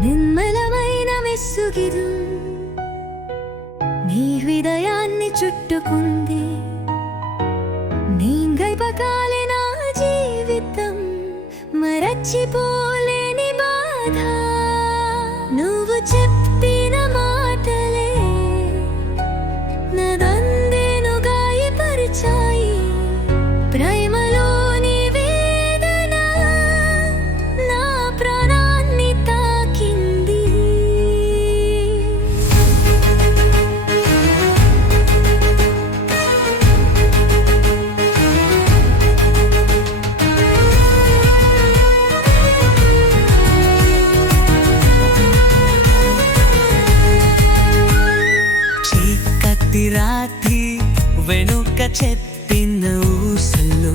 నిర్మలమైన మెస్సుగిదు. నీ హృదయాన్ని చుట్టుకుంది. నీంగైపకాలే నా జీవితం మరచిపోలేని బాధ. వెనుక చెప్పిన ఊసలు.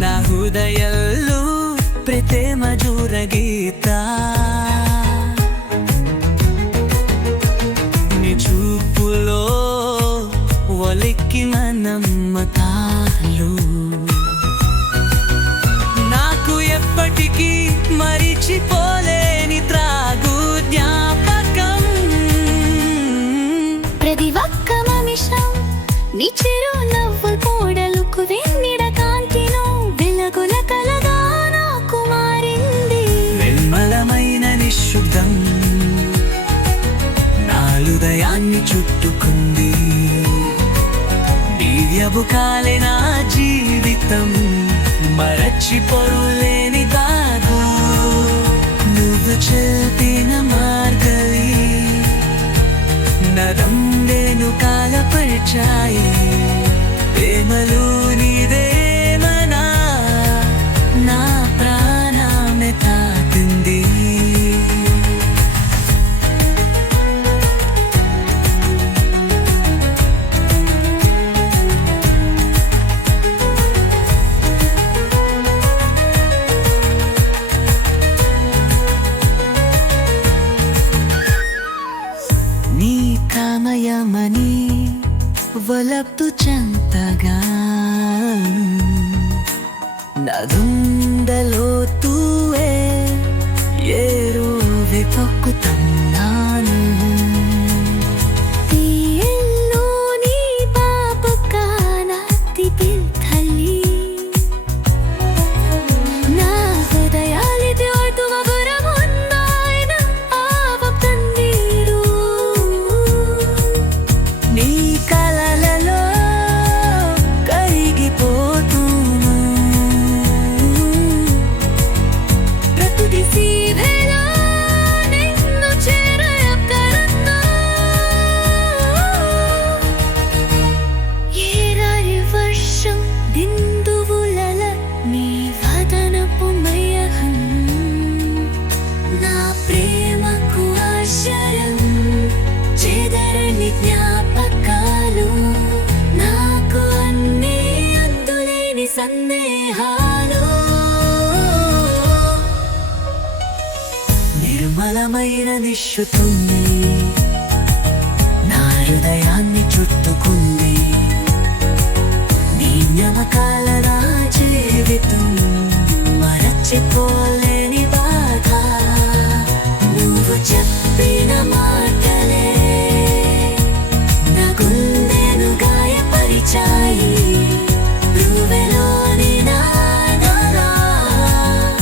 నా హృదయంలో ప్రేమ జోరగీత నీ చూపులో ఒలిక్కిన నమ్మకాలు. నాకు ఎప్పటికీ మరిచిపో నీ చిరు నవ్వు కోడలుకు వెన్నెడ కాంతిను వెలుగుల కలగా నాకు మారింది. నిర్మలమైన నిశ్శబ్దం నా చుట్టుకుంది. దివ్యపు కాలే నా జీవితం మరచిపోలేని దాగు కాలపరిచాయి ప్రేమలు వలపు చంతగా. నదుందలో తూవే ఏరో వెపక్కుతున్నాను నిర్మలమైన నిశ్చుతుంది నా హృదయాన్ని చుట్టుకుంది. నీ జ్ఞాపకాల నా జీవితం మరచిపోలేని బాధ. నువ్వు చెప్పిన మాట